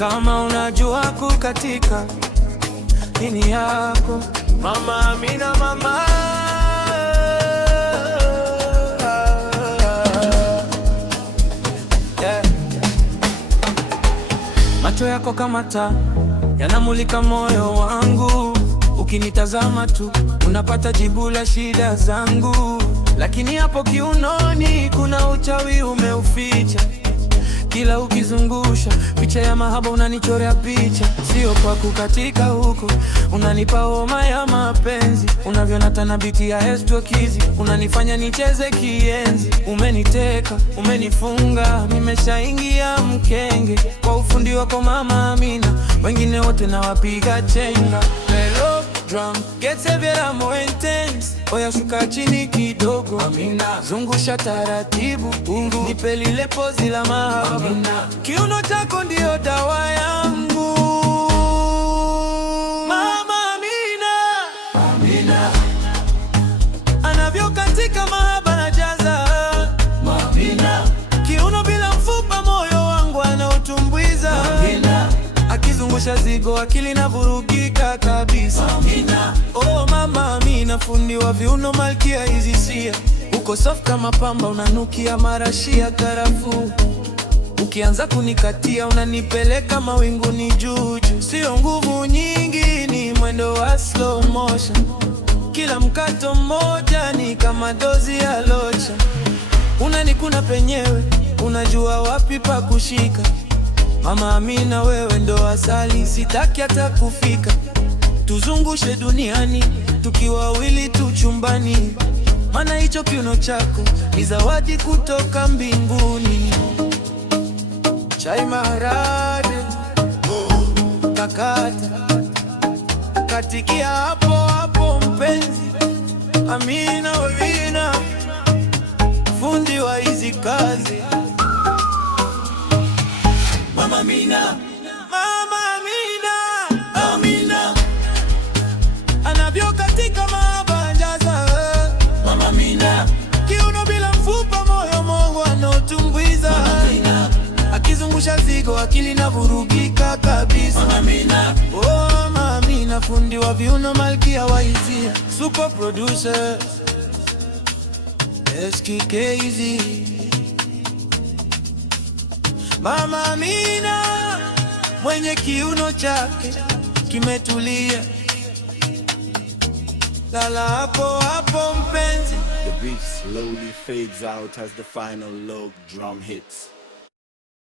Kama unajua kukatika, nini yako Mama Amina, mama. Yeah. Macho yako kama taa yanamulika moyo wangu, ukinitazama tu unapata jibu la shida zangu. Lakini hapo kiunoni kuna uchawi umeuficha, kila ukizungusha picha ya mahaba unanichorea picha. Sio kwa kukatika huko, unanipa homa ya mapenzi, unavyonata na biti ya estokizi, unanifanya nicheze kienzi. Umeniteka, umenifunga, nimeshaingia mkenge. Kwa ufundi wako Mama Amina, wengine wote nawapiga chenga. Hello drum, get severa more intense. Oya shuka chini kidogo Amina, zungusha taratibu, nipe lile pozi la mahaba Amina. Kiuno chako ndio dawa yangu Mama Amina, Amina. Anavyokatika mahaba na jaza Amina. Kiuno bila mfupa, moyo wangu anautumbwiza Amina. Akizungusha zigo, akili na vurugika kabisa Amina. Oh Mama Amina, fundi wa viuno, malkia hizi sia. Uko soft kama pamba, unanukia marashi ya karafuu. Ukianza kunikatia unanipeleka mawinguni juju. Sio nguvu nyingi, ni mwendo wa slow motion. Kila mkato mmoja ni kama dozi ya lotion. Unanikuna penyewe, unajua wapi pa kushika. Mama Amina, wewe ndo asali, sitaki hata kufika. Tuzungushe duniani, tukiwa wawili tu chumbani. Maana hicho kiuno chako ni zawadi kutoka mbinguni. Chai maharage, kakata, katikia hapo hapo mpenzi. Amina, Amina, fundi wa hizi kazi. Mama Amina, Mama Amina, Amina. Anavyokatika mahaba jaza Mama Amina. Kiuno bila mfupa, moyo mongo anautumbwiza Amina. Akizungusha zigo, akili na vurugika kabisa Mama Amina. Oh Mama Amina, fundi wa viuno, malkia wa hisia. Super producer SKKZ. Mama Amina, mwenye kiuno chake kimetulia. Lala hapo hapo mpenzi. The beat slowly fades out as the final log drum hits.